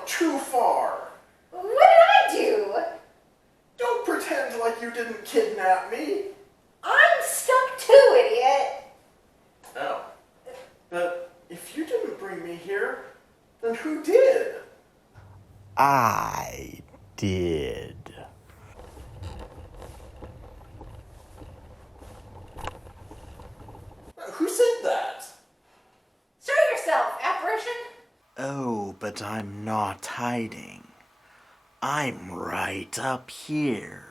gone too far. What did I do? Don't pretend like you didn't kidnap me. I'm stuck too, idiot. Oh. But if you didn't bring me here, then who did? I did. Who said that? Show yourself, apparition. Oh, but I'm not hiding. I'm right up here.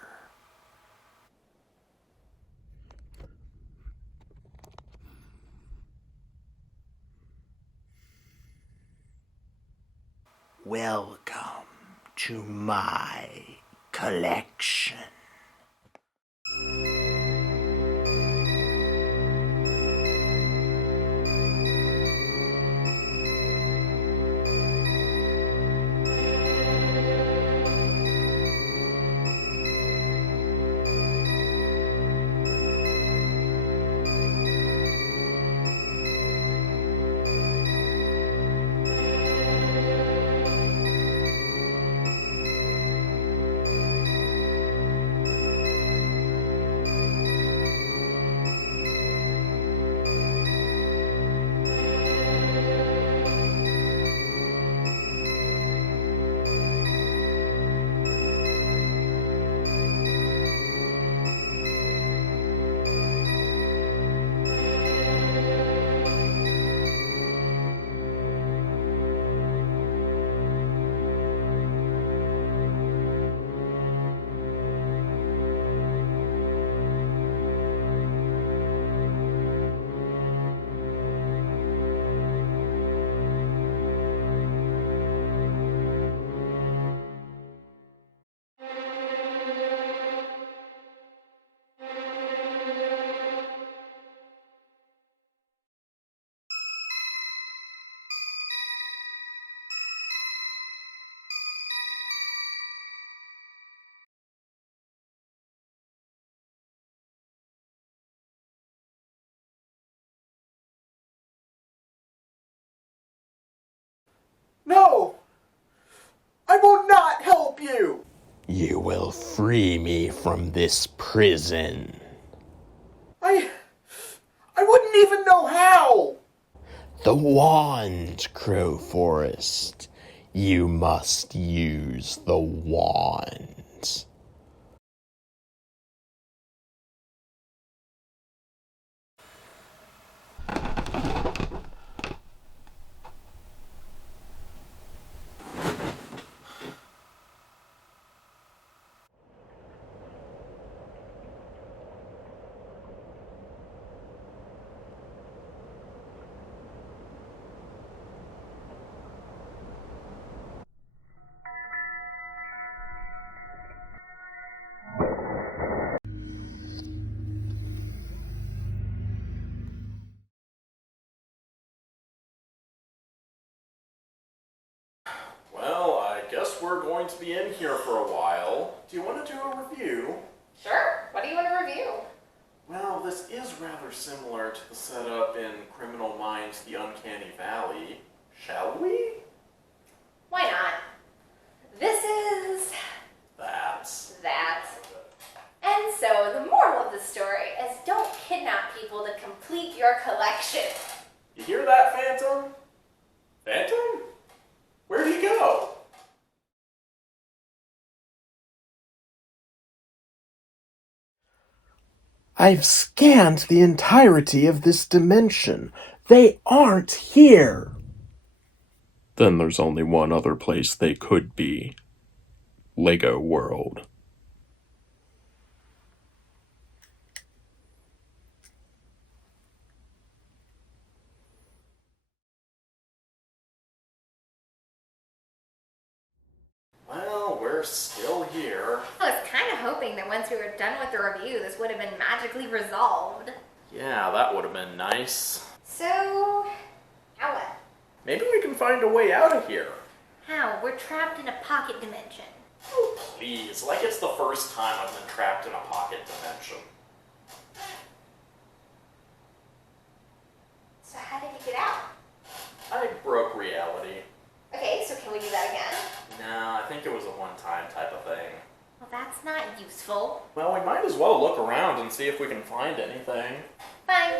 Welcome to my collection. No! I will not help you! You will free me from this prison. I wouldn't even know how! The wand, Crowforest. You must use the wand. Well, I guess we're going to be in here for a while. Do you want to do a review? Sure. What do you want to review? Well, this is rather similar to the setup in Criminal Minds: The Uncanny Valley. Shall we? Why not? This is That's... that. And so the moral of the story is don't kidnap people to complete your collection. You hear that, Phantom? Phantom? Where'd he go? I've scanned the entirety of this dimension. They aren't here. Then there's only one other place they could be. Lego World. Well, we're still here. I was kind of hoping that once we were done with the review, this would have been magically resolved. Yeah, that would have been nice. So, now what? Maybe we can find a way out of here. How? We're trapped in a pocket dimension. Oh, please, like it's the first time I've been trapped in a pocket dimension. So how did you get out? I broke reality. Okay, so can we do that again? useful. Well, we might as well look around and see if we can find anything. Fine.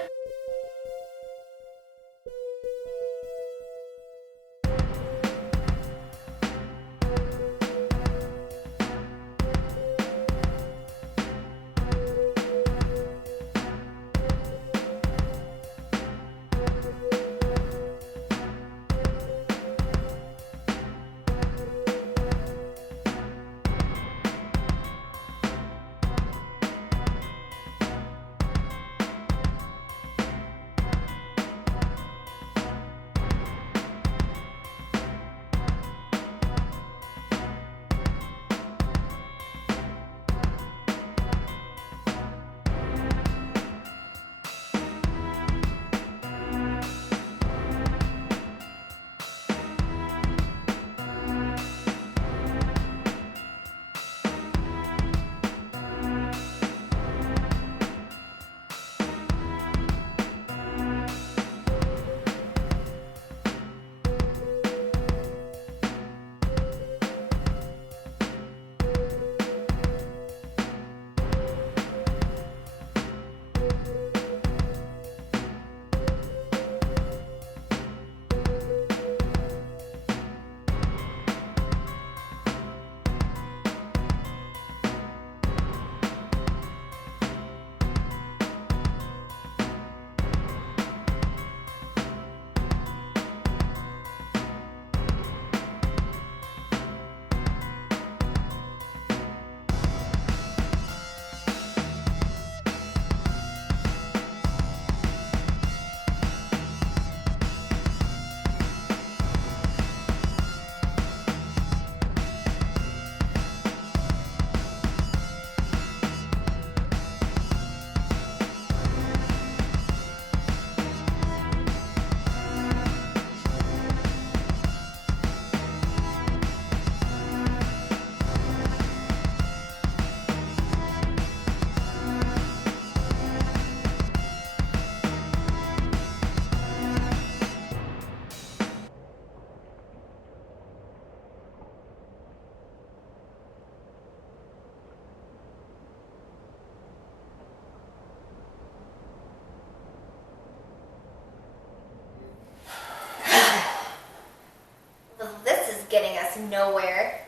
Getting us nowhere.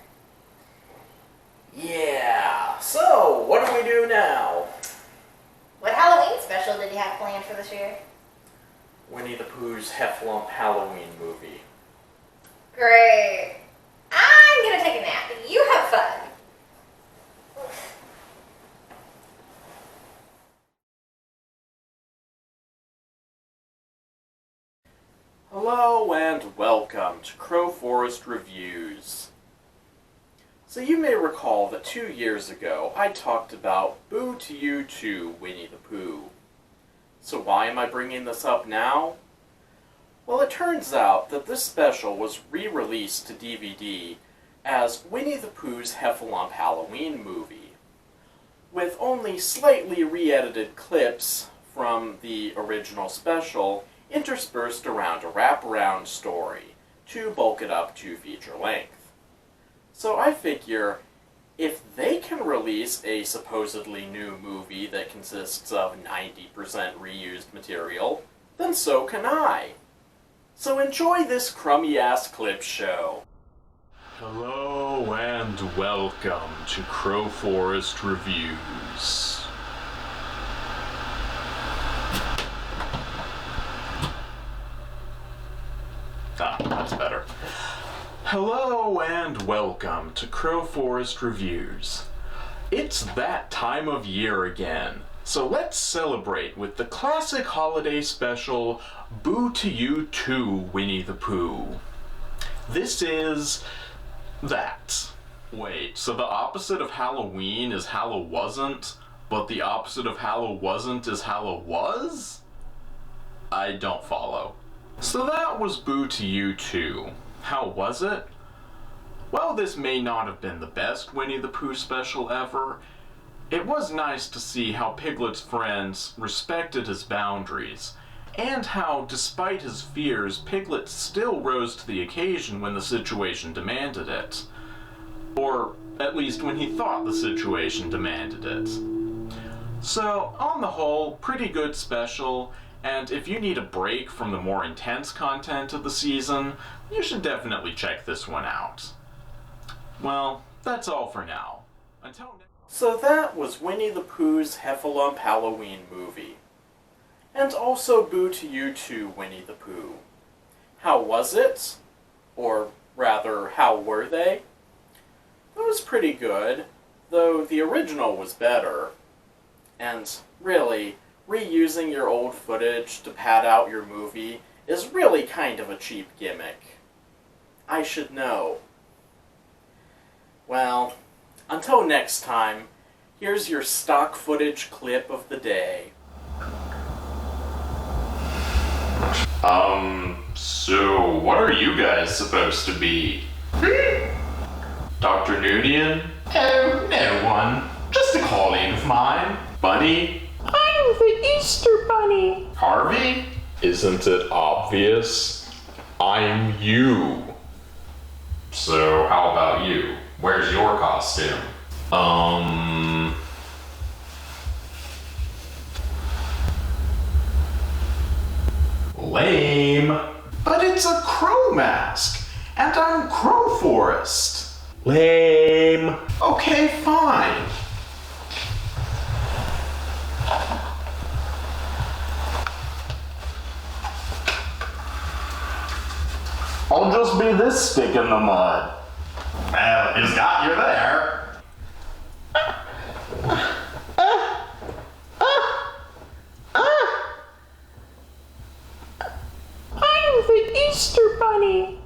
Yeah, so what do we do now? What Halloween special did you have planned for this year? Winnie the Pooh's Heffalump Halloween movie. Great. I'm gonna take a nap. You have fun. Hello and welcome to Crowforest Reviews. So you may recall that 2 years ago I talked about Boo to You Too, Winnie the Pooh. So why am I bringing this up now? Well, it turns out that this special was re-released to DVD as Winnie the Pooh's Heffalump Halloween movie, with only slightly re-edited clips from the original special interspersed around a wraparound story to bulk it up to feature length. So I figure, if they can release a supposedly new movie that consists of 90% reused material, then so can I. So enjoy this crummy-ass clip show. Hello and welcome to Crowforest Reviews. That's better. Hello and welcome to Crowforest Reviews. It's that time of year again, so let's celebrate with the classic holiday special, Boo to You Too, Winnie the Pooh. This is that. Wait, so the opposite of Halloween is Hallow-wasn't, but the opposite of Hallow-wasn't is Hallow-was? I don't follow. So that was Boo to You Too. How was it? Well, this may not have been the best Winnie the Pooh special ever. It was nice to see how Piglet's friends respected his boundaries, and how, despite his fears, Piglet still rose to the occasion when the situation demanded it. Or, at least when he thought the situation demanded it. So, on the whole, pretty good special, and if you need a break from the more intense content of the season, you should definitely check this one out. Well, that's all for now. Until next. So that was Winnie the Pooh's Heffalump Halloween movie. And also Boo to You Too, Winnie the Pooh. How was it? Or rather, how were they? It was pretty good, though the original was better. And really, reusing your old footage to pad out your movie is really kind of a cheap gimmick. I should know. Well, until next time, here's your stock footage clip of the day. So what are you guys supposed to be? Dr. Nudian? Oh, no one. Just a colleague of mine. Bunny? I'm the Easter Bunny. Harvey? Isn't it obvious? I'm you. So how about you? Where's your costume? Lame. But it's a crow mask, and I'm Crowforest. Lame. Okay, fine. I'll just be this stick in the mud. Well, he's got you there. I'm the Easter Bunny.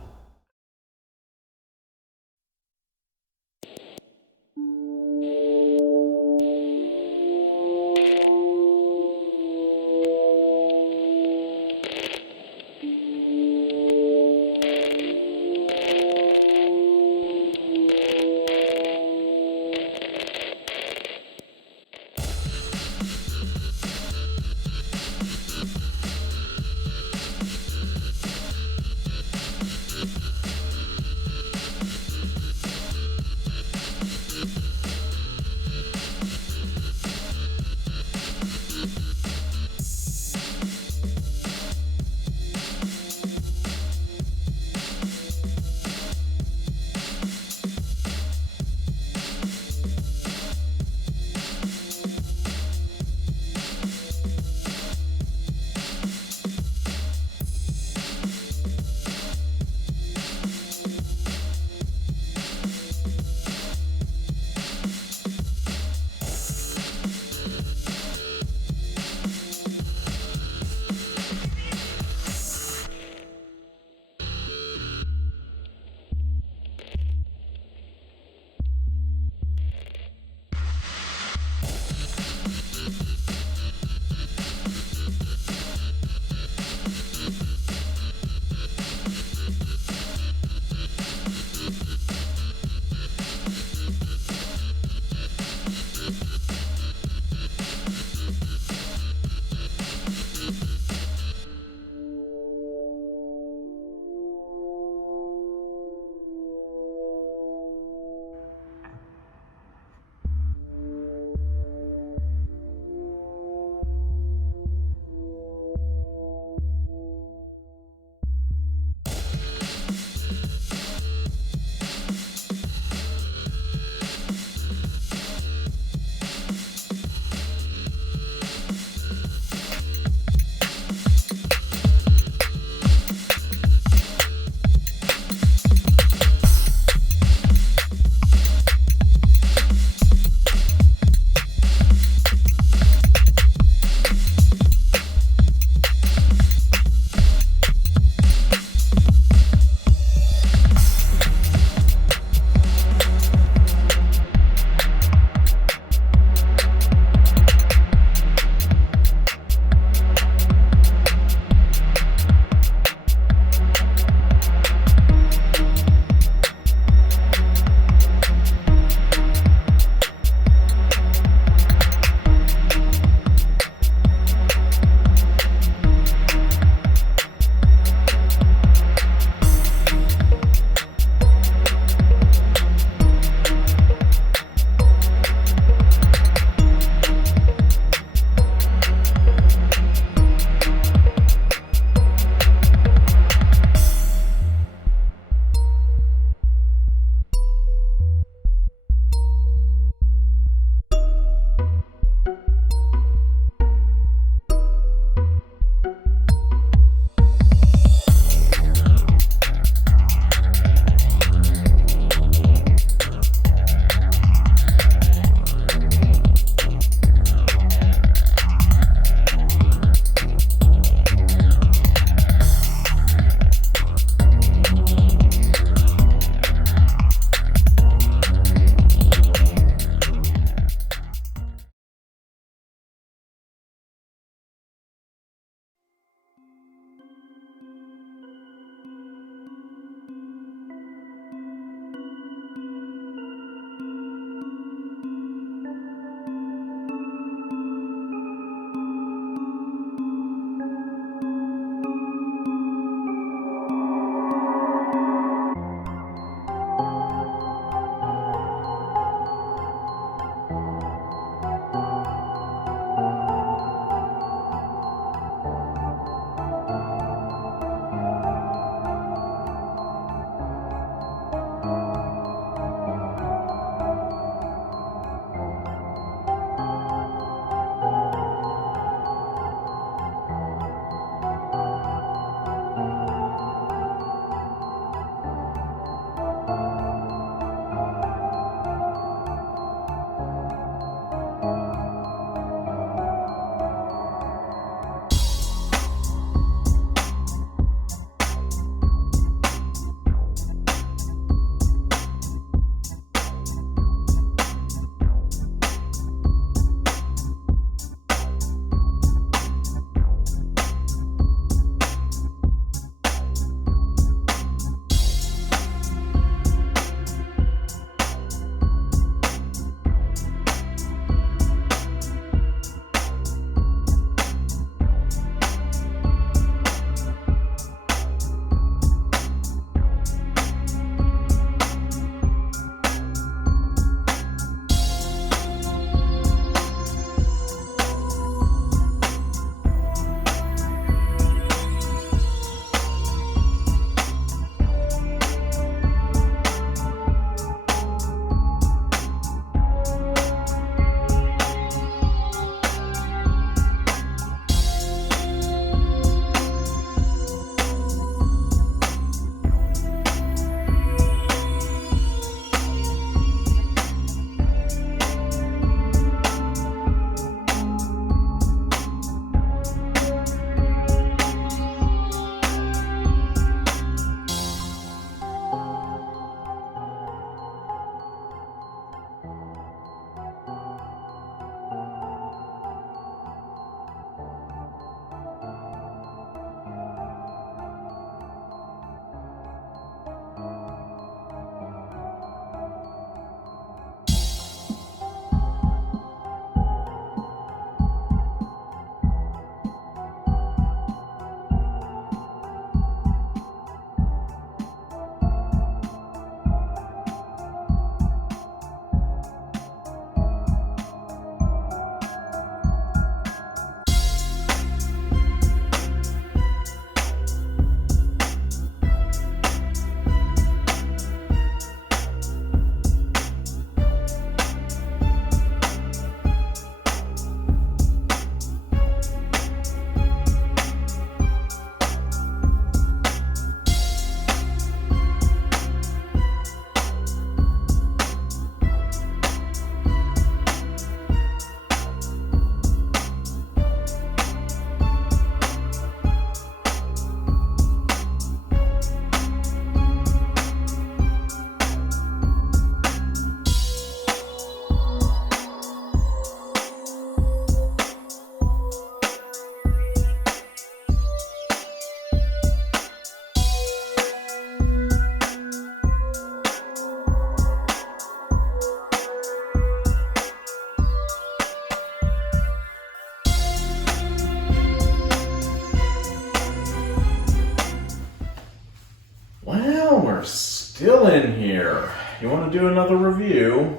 still in here. You want to do another review?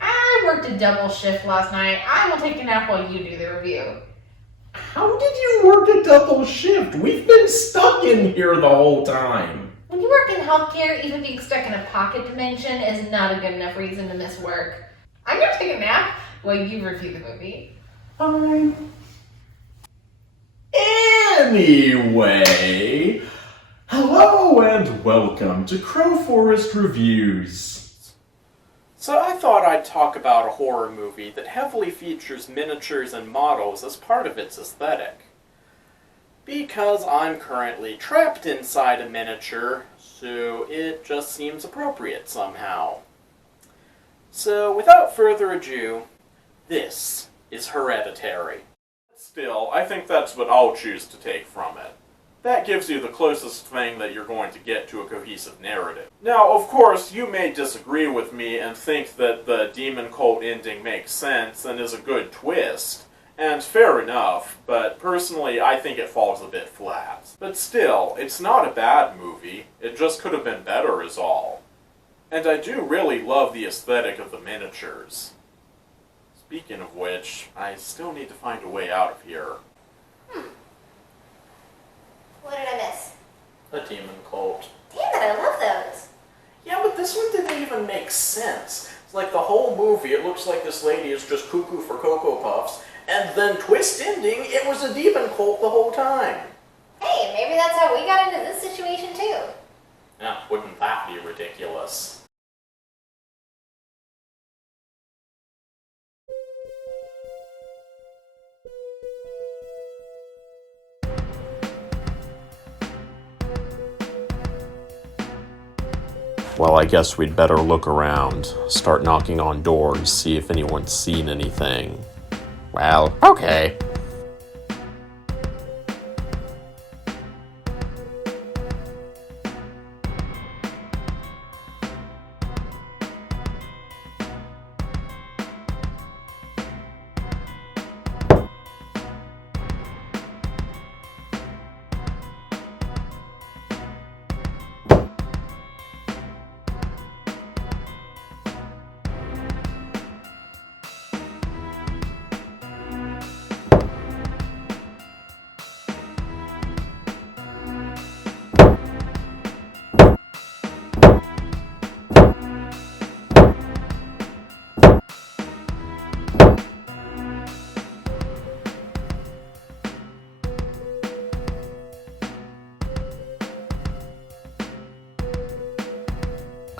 I worked a double shift last night. I will take a nap while you do the review. How did you work a double shift? We've been stuck in here the whole time. When you work in healthcare, even being stuck in a pocket dimension is not a good enough reason to miss work. I'm gonna take a nap while you review the movie. Fine. Anyway, hello and welcome to Crowforest Reviews. So I thought I'd talk about a horror movie that heavily features miniatures and models as part of its aesthetic. Because I'm currently trapped inside a miniature, so it just seems appropriate somehow. So without further ado, this is Hereditary. Still, I think that's what I'll choose to take from it. That gives you the closest thing that you're going to get to a cohesive narrative. Now, of course, you may disagree with me and think that the demon cult ending makes sense and is a good twist, and fair enough, but personally I think it falls a bit flat. But still, it's not a bad movie, it just could have been better is all. And I do really love the aesthetic of the miniatures. Speaking of which, I still need to find a way out of here. What did I miss? A demon cult. Damn it, I love those. Yeah, but this one didn't even make sense. It's like the whole movie, it looks like this lady is just cuckoo for Cocoa Puffs, and then twist ending, it was a demon cult the whole time. Hey, maybe that's how we got into this situation too. Now, wouldn't that be ridiculous? Well, I guess we'd better look around, start knocking on doors, see if anyone's seen anything. Well, okay.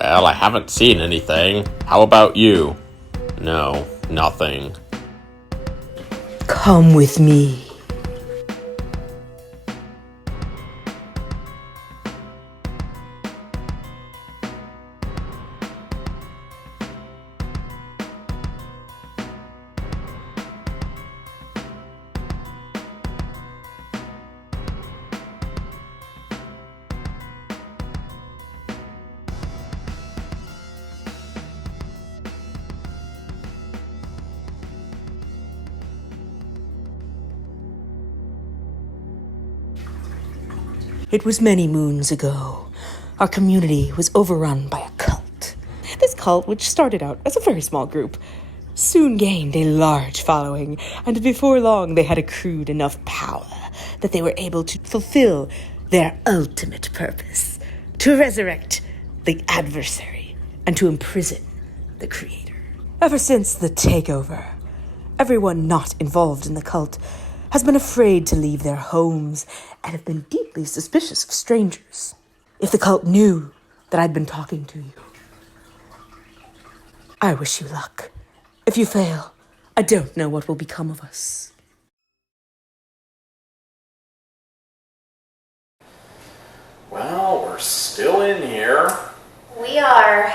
Well, I haven't seen anything. How about you? No, nothing. Come with me. It was many moons ago. Our community was overrun by a cult. This cult, which started out as a very small group, soon gained a large following, and before long they had accrued enough power that they were able to fulfill their ultimate purpose, to resurrect the adversary and to imprison the creator. Ever since the takeover, everyone not involved in the cult has been afraid to leave their homes and have been deeply suspicious of strangers. If the cult knew that I'd been talking to you, I wish you luck. If you fail, I don't know what will become of us. Well, we're still in here. We are.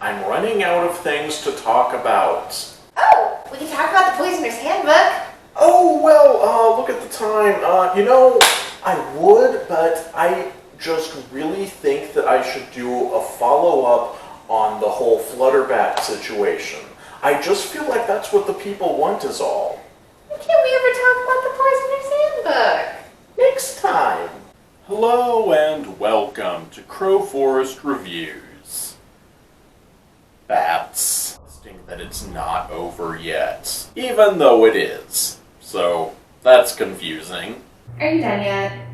I'm running out of things to talk about. Oh, we can talk about the Poisoner's Handbook. Oh, well, look at the time. I would, but I just really think that I should do a follow-up on the whole Flutterbat situation. I just feel like that's what the people want is all. Why can't we ever talk about the Poisoner's Handbook? Next time. Hello and welcome welcome to Crowforest Reviews. That's interesting that it's not over yet, even though it is. So, that's confusing. Are you done yet?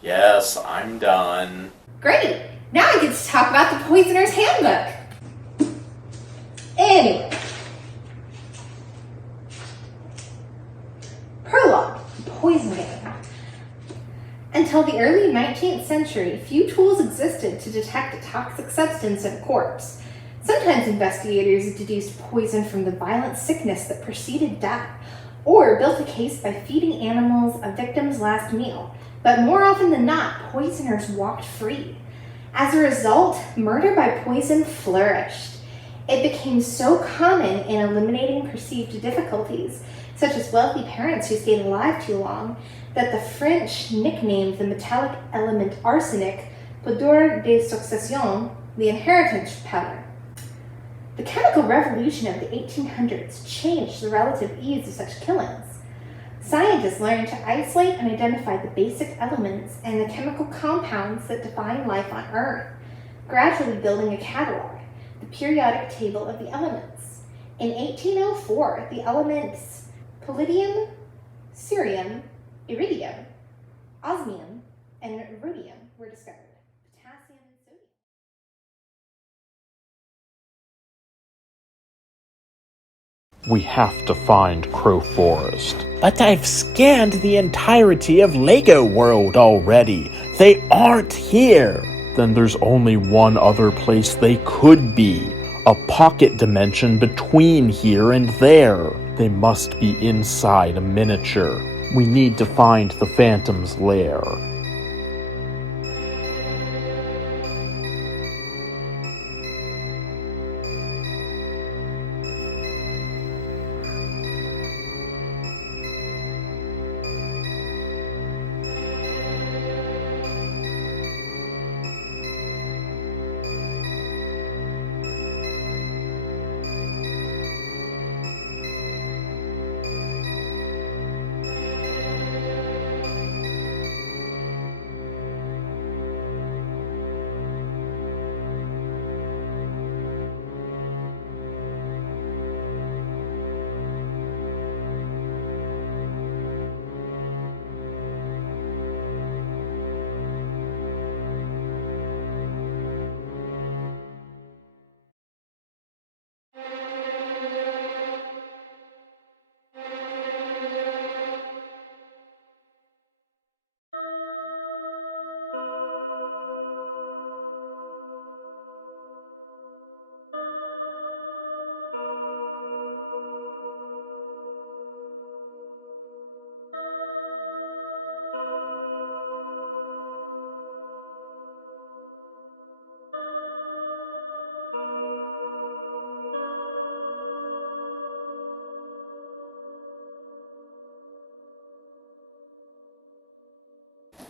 Yes, I'm done. Great! Now I get to talk about the Poisoner's Handbook. Anyway. Prologue, Poison Game. Until the early 19th century, few tools existed to detect a toxic substance in a corpse. Sometimes investigators deduced poison from the violent sickness that preceded death, or built a case by feeding animals a victim's last meal. But more often than not, poisoners walked free. As a result, murder by poison flourished. It became so common in eliminating perceived difficulties, such as wealthy parents who stayed alive too long, that the French nicknamed the metallic element arsenic poudre de succession, the inheritance powder. The chemical revolution of the 1800s changed the relative ease of such killings. Scientists learned to isolate and identify the basic elements and the chemical compounds that define life on Earth, gradually building a catalog, the periodic table of the elements. In 1804, the elements palladium, cerium, iridium, osmium, and rubidium were discovered. Potassium and sodium. We have to find Crowforest. But I've scanned the entirety of Lego World already. They aren't here. Then there's only one other place they could be. A pocket dimension between here and there. They must be inside a miniature. We need to find the Phantom's lair.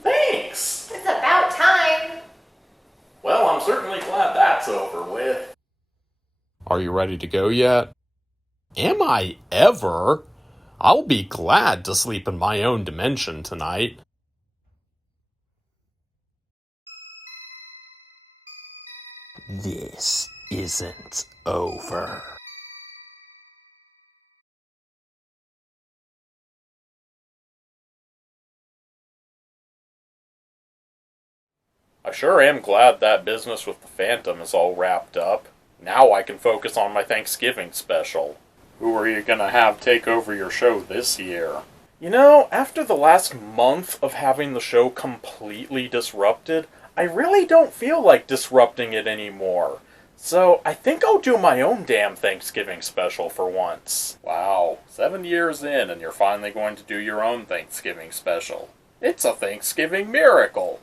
Thanks! It's about time. Well, I'm certainly glad that's over with. Are you ready to go yet? Am I ever? I'll be glad to sleep in my own dimension tonight. This isn't over. I sure am glad that business with the Phantom is all wrapped up. Now I can focus on my Thanksgiving special. Who are you gonna have take over your show this year? You know, after the last month of having the show completely disrupted, I really don't feel like disrupting it anymore. So I think I'll do my own damn Thanksgiving special for once. Wow, 7 years in and you're finally going to do your own Thanksgiving special. It's a Thanksgiving miracle.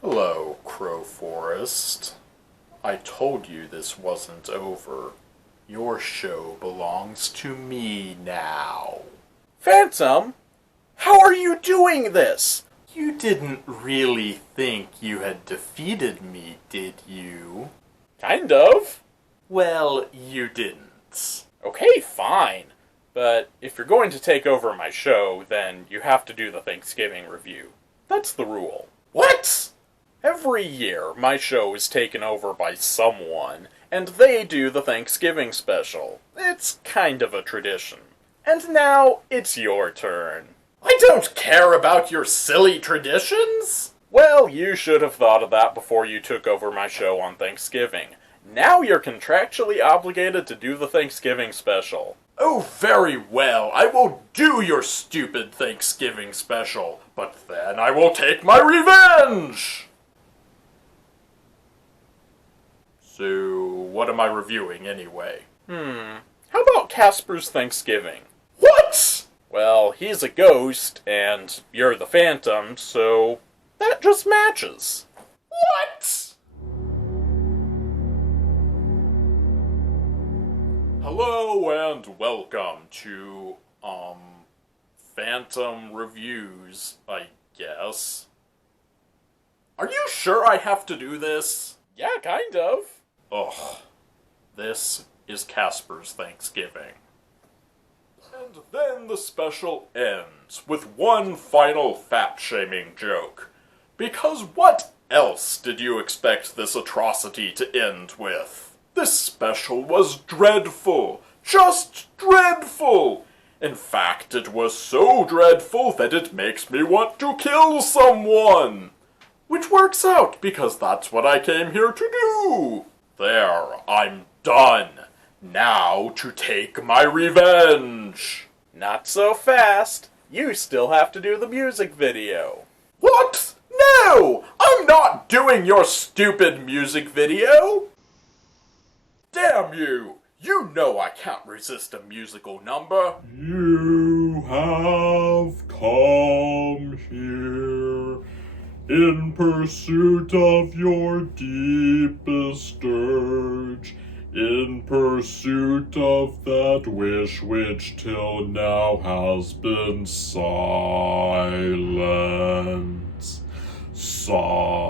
Hello, Crowforest. I told you this wasn't over. Your show belongs to me now. Phantom? How are you doing this? You didn't really think you had defeated me, did you? Kind of. Well, you didn't. Okay, fine. But if you're going to take over my show, then you have to do the Thanksgiving review. That's the rule. What? Every year, my show is taken over by someone, and they do the Thanksgiving special. It's kind of a tradition. And now, it's your turn. I don't care about your silly traditions! Well, you should have thought of that before you took over my show on Thanksgiving. Now you're contractually obligated to do the Thanksgiving special. Oh, very well. I will do your stupid Thanksgiving special, but then I will take my revenge! So, what am I reviewing anyway? How about Casper's Thanksgiving? What? Well, he's a ghost, and you're the Phantom, so that just matches. What? Hello and welcome to, Phantom Reviews, I guess. Are you sure I have to do this? Yeah, kind of. Ugh. This is Casper's Thanksgiving. And then the special ends with one final fat-shaming joke. Because what else did you expect this atrocity to end with? This special was dreadful. Just dreadful. In fact, it was so dreadful that it makes me want to kill someone. Which works out, because that's what I came here to do. There, I'm done. Now to take my revenge! Not so fast. You still have to do the music video. What? No! I'm not doing your stupid music video! Damn you! You know I can't resist a musical number. You have come here in pursuit of your deepest urge, in pursuit of that wish which till now has been silent. Silent.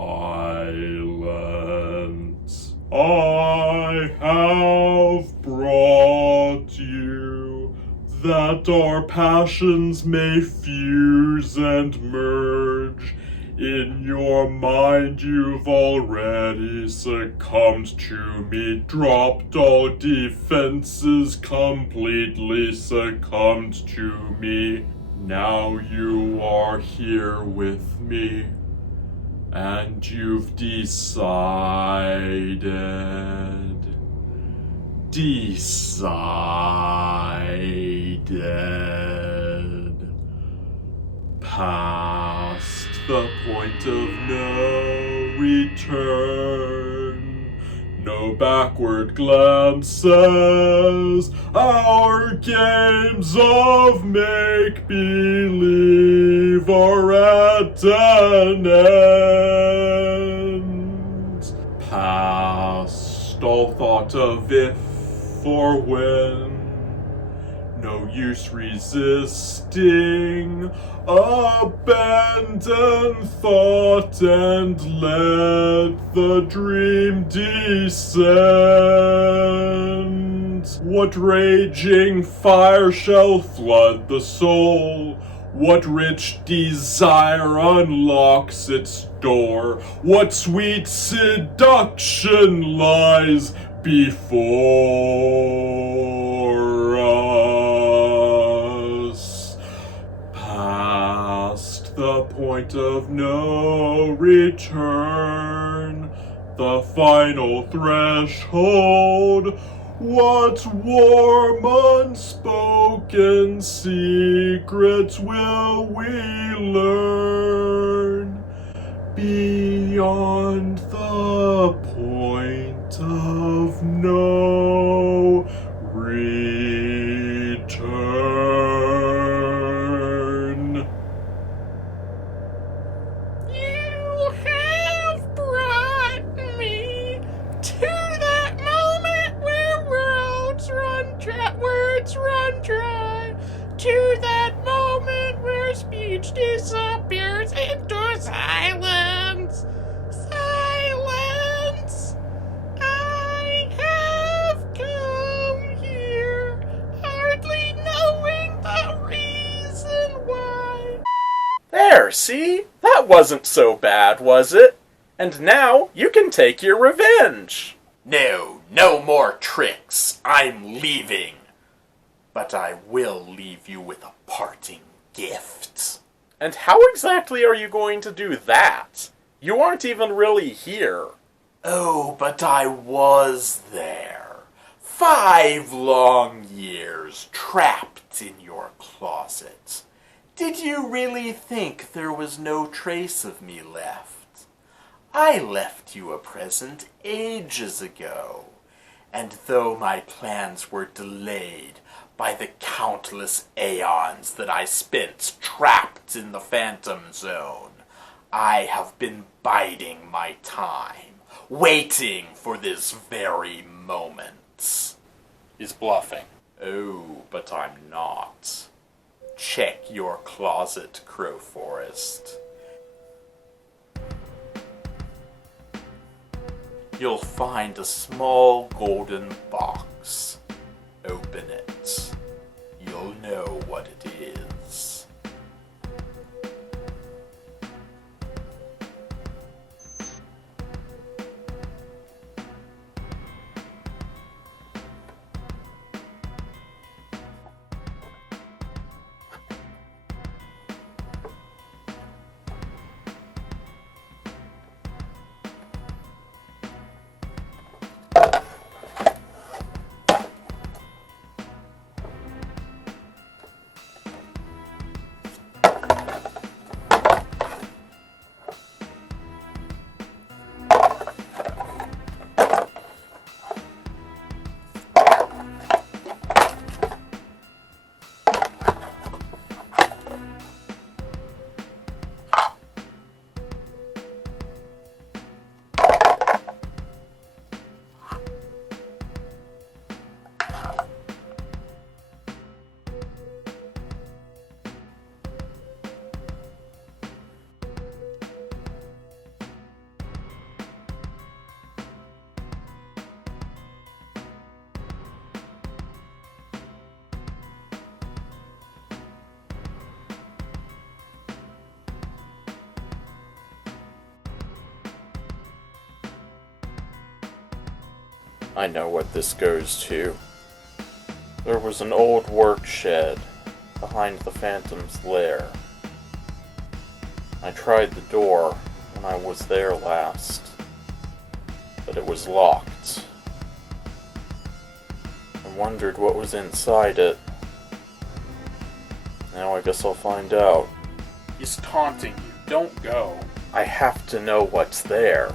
I have brought you that our passions may fuse and merge. In your mind you've already succumbed to me, dropped all defenses, completely succumbed to me. Now you are here with me, and you've decided. Past the point of no return, no backward glances, our games of make-believe are at an end. Past all thought of if or when, no use resisting, abandon thought and let the dream descend. What raging fire shall flood the soul? What rich desire unlocks its door? What sweet seduction lies before us? Past the point of no return, the final threshold, what warm unspoken secrets will we learn beyond the point of no return? You have brought me to that moment where words run dry, to that moment where speech disappears into silence. Silence. I have come here, hardly knowing the reason why. There, see? That wasn't so bad, was it? And now you can take your revenge. No, no more tricks. I'm leaving. But I will leave you with a parting gift. And how exactly are you going to do that? You aren't even really here. Oh, but I was there. 5 long years trapped in your closet. Did you really think there was no trace of me left? I left you a present ages ago, and though my plans were delayed by the countless aeons that I spent trapped in the Phantom Zone, I have been biding my time, waiting for this very moment. He's bluffing. Oh, but I'm not. Check your closet, Crowforest. You'll find a small golden box. Open it. You'll know what it is. I know what this goes to. There was an old work shed behind the Phantom's lair. I tried the door when I was there last, but it was locked. I wondered what was inside it. Now I guess I'll find out. He's taunting you. Don't go. I have to know what's there.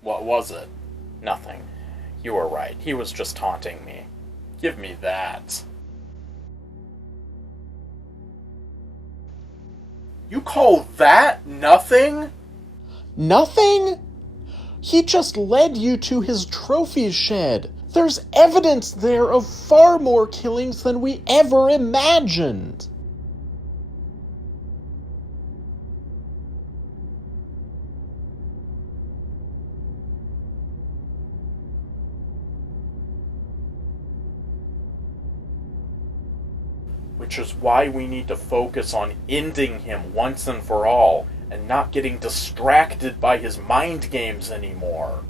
What was it? Nothing. You were right. He was just taunting me. Give me that. You call that nothing? Nothing? He just led you to his trophy shed. There's evidence there of far more killings than we ever imagined. Which is why we need to focus on ending him once and for all, and not getting distracted by his mind games anymore.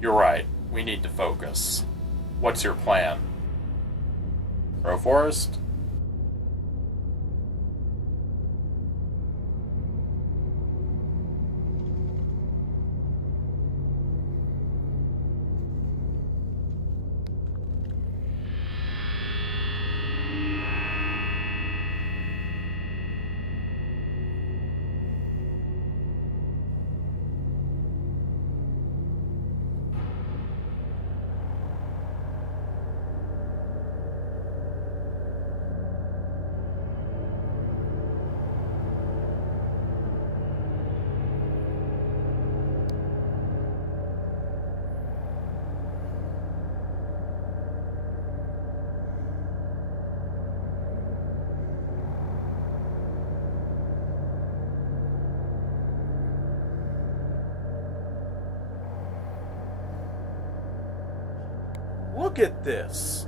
You're right. We need to focus. What's your plan? Crowforest? Look at this.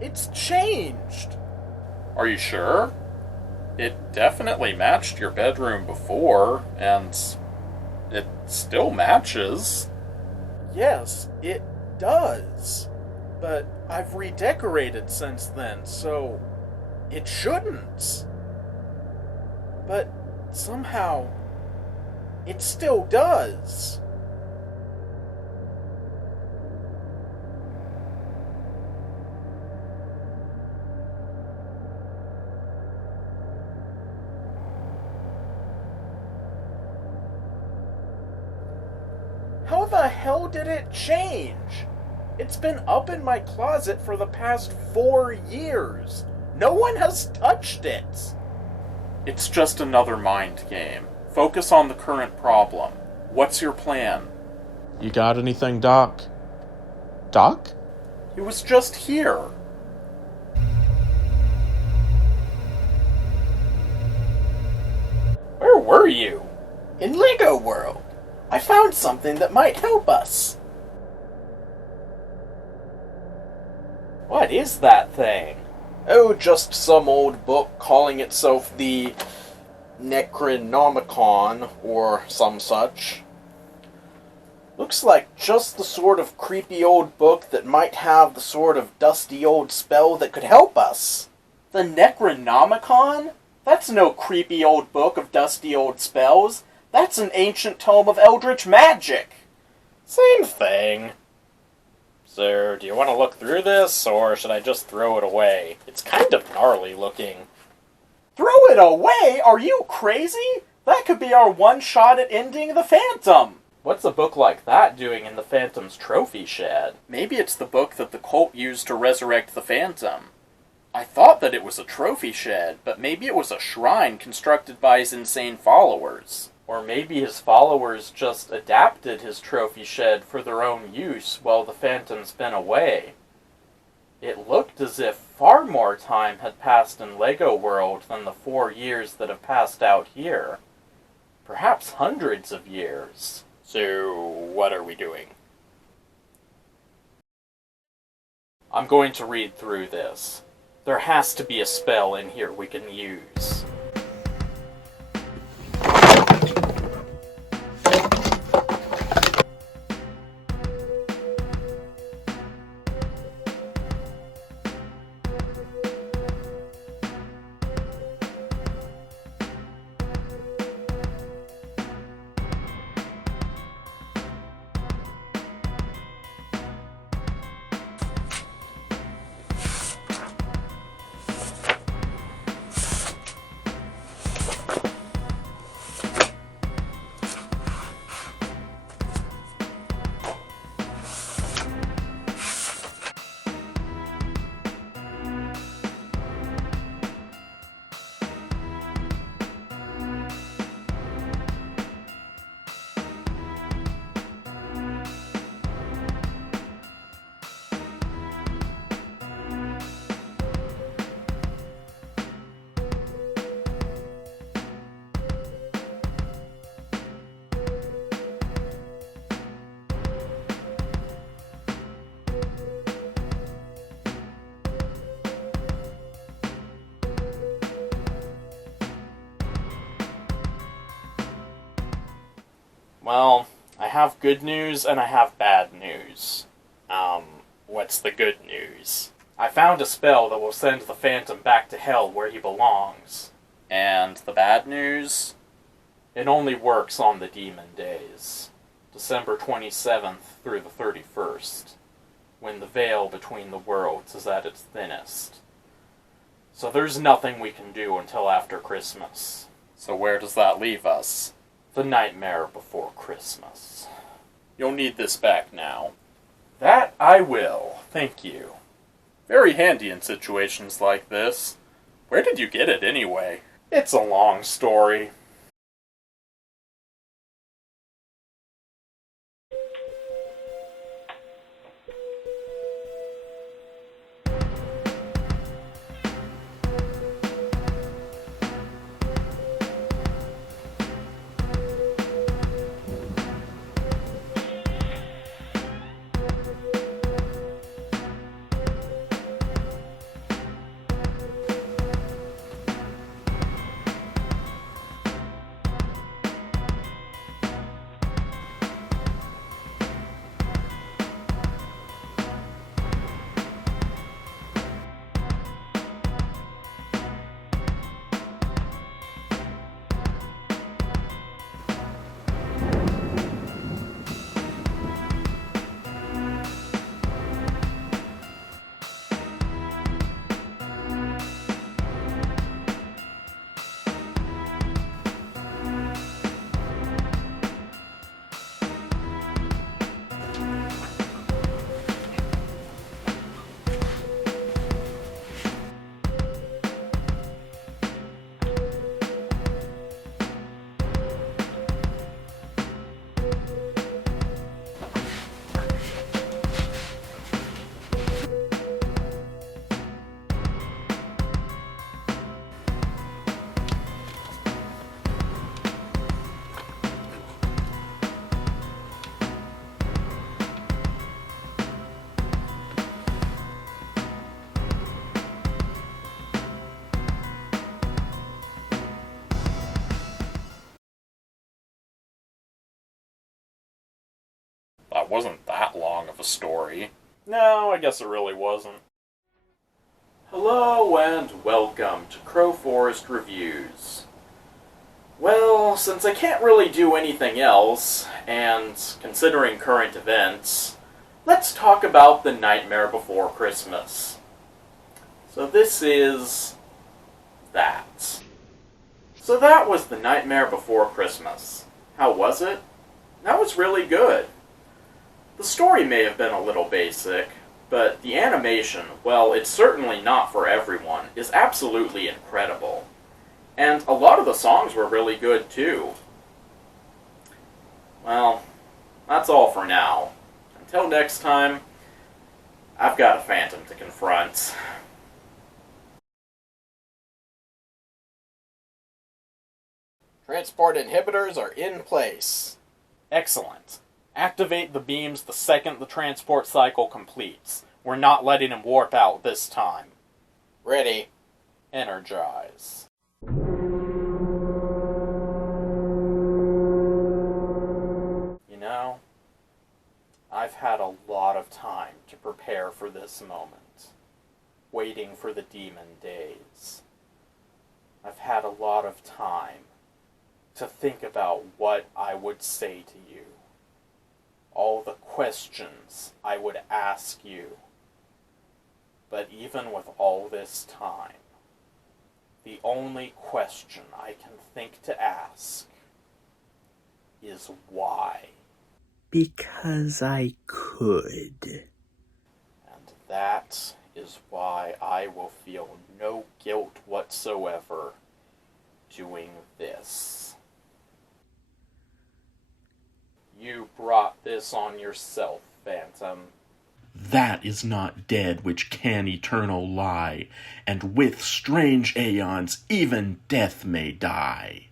It's changed. Are you sure? It definitely matched your bedroom before, and it still matches. Yes, it does. But I've redecorated since then, so it shouldn't. But somehow, it still does. How the hell did it change? It's been up in my closet for the past 4 years. No one has touched it. It's just another mind game. Focus on the current problem. What's your plan? You got anything, Doc? Doc? He was just here. Where were you? In Lego World. I found something that might help us. What is that thing? Oh, just some old book calling itself the Necronomicon, or some such. Looks like just the sort of creepy old book that might have the sort of dusty old spell that could help us. The Necronomicon? That's no creepy old book of dusty old spells. That's an ancient tome of eldritch magic. Same thing. So, do you want to look through this, or should I just throw it away? It's kind of gnarly looking. Throw it away? Are you crazy? That could be our one shot at ending the Phantom. What's a book like that doing in the Phantom's trophy shed? Maybe it's the book that the cult used to resurrect the Phantom. I thought that it was a trophy shed, but maybe it was a shrine constructed by his insane followers. Or maybe his followers just adapted his trophy shed for their own use while the Phantom's been away. It looked as if far more time had passed in Lego World than the 4 years that have passed out here. Perhaps hundreds of years. So, what are we doing? I'm going to read through this. There has to be a spell in here we can use. Well, I have good news and I have bad news. What's the good news? I found a spell that will send the Phantom back to hell where he belongs. And the bad news? It only works on the demon days. December 27th through the 31st, when the veil between the worlds is at its thinnest. So there's nothing we can do until after Christmas. So where does that leave us? The nightmare before Christmas. You'll need this back now. That I will, thank you. Very handy in situations like this. Where did you get it anyway? It's a long story. That wasn't that long of a story. No, I guess it really wasn't. Hello and welcome to Crowforest Reviews. Well, since I can't really do anything else, and considering current events, let's talk about The Nightmare Before Christmas. So this is that. So that was The Nightmare Before Christmas. How was it? That was really good. The story may have been a little basic, but the animation, well, it's certainly not for everyone, is absolutely incredible. And a lot of the songs were really good, too. Well, that's all for now. Until next time, I've got a phantom to confront. Transport inhibitors are in place. Excellent. Activate the beams the second the transport cycle completes. We're not letting him warp out this time. Ready. Energize. You know, I've had a lot of time to prepare for this moment. Waiting for the demon days. I've had a lot of time to think about what I would say to you. All the questions I would ask you. But even with all this time, the only question I can think to ask is why. Because I could. And that is why I will feel no guilt whatsoever doing this. You brought this on yourself, Phantom. That is not dead which can eternal lie, and with strange aeons even death may die.